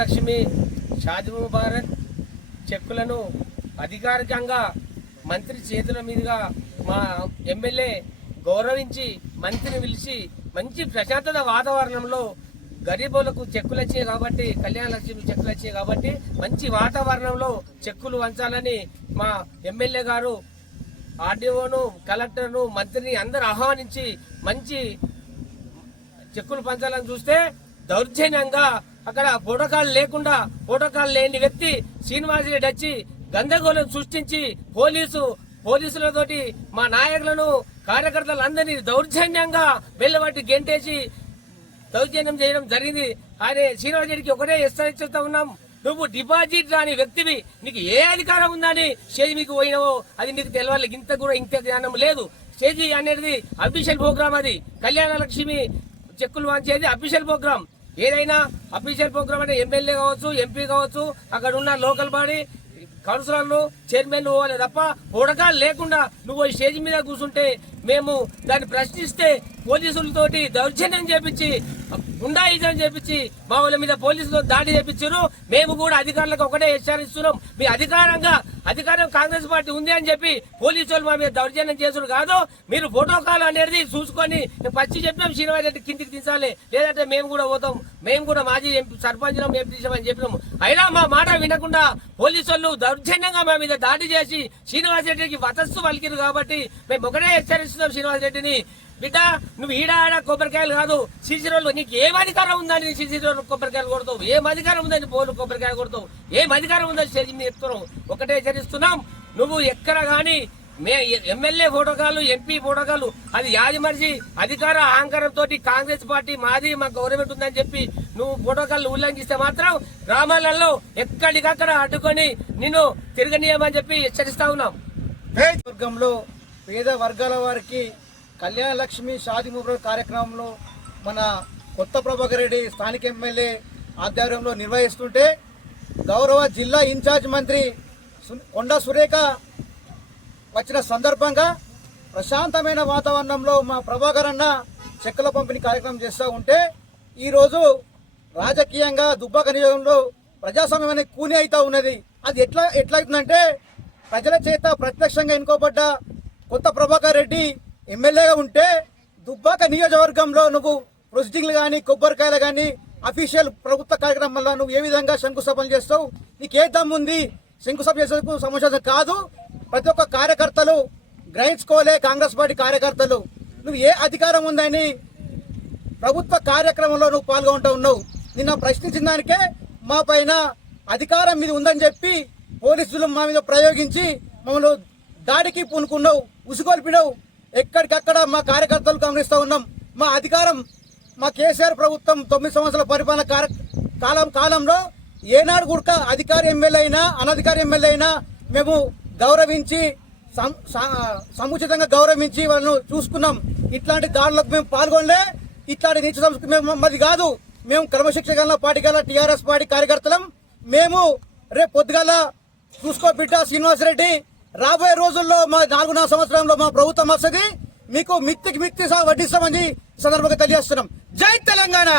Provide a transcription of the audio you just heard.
లక్ష్మి షాదీ ముబారక్ చెక్కులను అధికారికంగా మంత్రి చేతుల మీదుగా మా ఎమ్మెల్యే గౌరవించి మంత్రిని పిలిచి మంచి ప్రశాంతత వాతావరణంలో గరీబులకు చెక్కులు వచ్చాయి కాబట్టి కళ్యాణ లక్ష్మి చెక్కులు వచ్చాయి కాబట్టి మంచి వాతావరణంలో చెక్కులు వంచాలని మా ఎమ్మెల్యే గారు ఆర్డీఓను కలెక్టర్ను మంత్రిని అందరు ఆహ్వానించి మంచి చెక్కులు పంచాలని చూస్తే దౌర్జన్యంగా అక్కడ ప్రోటోకాల్ లేని వ్యక్తి శ్రీనివాసరెడ్డి వచ్చి గందరగోళం సృష్టించి పోలీసులతోటి మా నాయకులను కార్యకర్తలందరినీ దౌర్జన్యంగా వెళ్ళబట్టి గెంటేసి దౌర్జన్యం చేయడం జరిగింది. ఆయన శ్రీనివాసరెడ్డికి ఒకటే హెచ్చరిస్తా ఉన్నాం, నువ్వు డిపాజిట్ రాని వ్యక్తివి, నీకు ఏ అధికారం ఉందని స్టేజ్ మీకు పోయినావో అది నీకు తెలవాలి. ఇంత జ్ఞానం లేదు. స్టేజ్ అనేది అఫీషియల్ ప్రోగ్రామ్, అది కళ్యాణ లక్ష్మి చెక్కులు వాంచేది అఫీషియల్ ప్రోగ్రామ్. ఏదైనా అఫీషియల్ ప్రోగ్రామ్ అంటే ఎమ్మెల్యే కావచ్చు, ఎంపీ కావచ్చు, అక్కడ ఉన్న లోకల్ బాడీ కౌన్సిలర్లు చైర్మన్ పోవాలి తప్ప ప్రోటోకాల్ లేకుండా నువ్వు స్టేజ్ మీద కూర్చుంటే మేము దాన్ని ప్రశ్నిస్తే పోలీసులతోటి దౌర్జన్యం చేపించి గుండాయిజం చేపించి మా వాళ్ళ మీద పోలీసులతో దాడి చేపించారు. మేము కూడా అధికారులకు ఒకటే హెచ్చరిస్తున్నాం, మీ అధికారం కాంగ్రెస్ పార్టీ ఉంది అని చెప్పి పోలీసులు మా మీద దౌర్జన్యం చేసుడు కాదు. మీరు ప్రోటోకాల్ అనేది చూసుకొని పచ్చి చెప్పినాం, శ్రీనివాసరెడ్డి కిందికి దించాలి, లేదంటే మేము కూడా పోతాం, మేము కూడా మాజీ సర్పంచ్ ఎంపీ చెప్పినాము. అయినా మా మాట వినకుండా పోలీసులు దౌర్జన్యంగా మా మీద దాడి చేసి శ్రీనివాసరెడ్డికి వతస్సు పలికిరు కాబట్టి మేము ఒకటే హెచ్చరిస్తున్నాం శ్రీనివాసరెడ్డిని, బిడ్డ నువ్వు ఈడ కొబ్బరికాయలు కాదు, సిసిరోలు నీకు ఏం అధికారం ఉందని సిసిరోలు కొబ్బరికాయలు కొడతావు, ఏం అధికారం ఉందని పోలు కొబ్బరికాయ కొడతావు, ఏం అధికారం ఉందని స్టేజ్ మీద ఎత్తున్నావు. ఒకటే హెచ్చరిస్తున్నాం, నువ్వు ఎక్కడ గాని ఎమ్మెల్యే ఫోటోకాలు, ఎంపీ ఫోటోకాలు అది యాజమర్చి అధికార అహంకారంతో కాంగ్రెస్ పార్టీ మాది, మా గవర్నమెంట్ ఉందని చెప్పి నువ్వు ఫోటోకాలు ఉల్లంఘిస్తే మాత్రం గ్రామాలలో ఎక్కడికక్కడ అడ్డుకొని నిన్ను తిరగనీయమని చెప్పి హెచ్చరిస్తా ఉన్నాం. వర్గంలో పేద వర్గాల వారికి కళ్యాణ లక్ష్మి షాదీ ముబారక్ కార్యక్రమంలో మన కొత్త ప్రభాకర్ రెడ్డి స్థానిక ఎమ్మెల్యే ఆధ్వర్యంలో నిర్వహిస్తుంటే గౌరవ జిల్లా ఇన్ఛార్జ్ మంత్రి కొండా సురేఖ వచ్చిన సందర్భంగా ప్రశాంతమైన వాతావరణంలో మా ప్రభాకర్ అన్న చెక్కుల పంపిణీ కార్యక్రమం చేస్తూ ఉంటే ఈరోజు రాజకీయంగా దుబ్బాక నియోజకంలో ప్రజాస్వామ్యం అనే కూని అవుతా ఉన్నది. అది ఎట్లయితుందంటే ప్రజల చేత ప్రత్యక్షంగా ఎన్నుకోబడ్డ కొత్త ప్రభాకర్ రెడ్డి ఎమ్మెల్యేగా ఉంటే దుబ్బాక నియోజకవర్గంలో నువ్వు ప్రొసీడింగ్లు కానీ కొబ్బరికాయలు కానీ అఫీషియల్ ప్రభుత్వ కార్యక్రమాల్లో నువ్వు ఏ విధంగా శంకుస్థాపన చేస్తావు? నీకు ఏ దమ్ముంది శంకుస్థాపన చేసేందుకు? సమాచారం కాదు. ప్రతి ఒక్క కార్యకర్తలు గ్రహించుకోలే, కాంగ్రెస్ పార్టీ కార్యకర్తలు నువ్వు ఏ అధికారం ఉందని ప్రభుత్వ కార్యక్రమంలో నువ్వు పాల్గొంటూ ఉన్నావు. నిన్న ప్రశ్నించిన దానికే మా పైన అధికారం మీద ఉందని చెప్పి పోలీసులు మా మీద ప్రయోగించి మమ్మల్ని దాడికి పూనుకున్నావు, ఉసుగొల్పినావు. ఎక్కడికక్కడ మా కార్యకర్తలు గమనిస్తూ ఉన్నాం. మా అధికారం, మా కేసీఆర్ ప్రభుత్వం 9 సంవత్సరాల పరిపాలన కాలంలో ఏనాడు కూడా అధికారి ఎమ్మెల్యే అయినా అనధికారి ఎమ్మెల్యే అయినా మేము గౌరవించి సముచితంగా గౌరవించి వాళ్ళను చూసుకున్నాం. ఇట్లాంటి దాడులకు మేము పాల్గొనలే. ఇట్లాంటి నీచ సంస్కృతి మేము మాది కాదు. మేము క్రమశిక్షణ పార్టీ గల టీఆర్ఎస్ పార్టీ కార్యకర్తలం. మేము రేపు పొద్దుగల చూసుకో బిడ్డ శ్రీనివాసరెడ్డి, రాబోయే రోజుల్లో మా 4.5 సంవత్సరంలో మా ప్రభుత్వం వస్తుంది, మీకు మిత్తికి వడ్డిస్తామని సందర్భంగా తెలియజేస్తున్నాం. జై తెలంగాణ.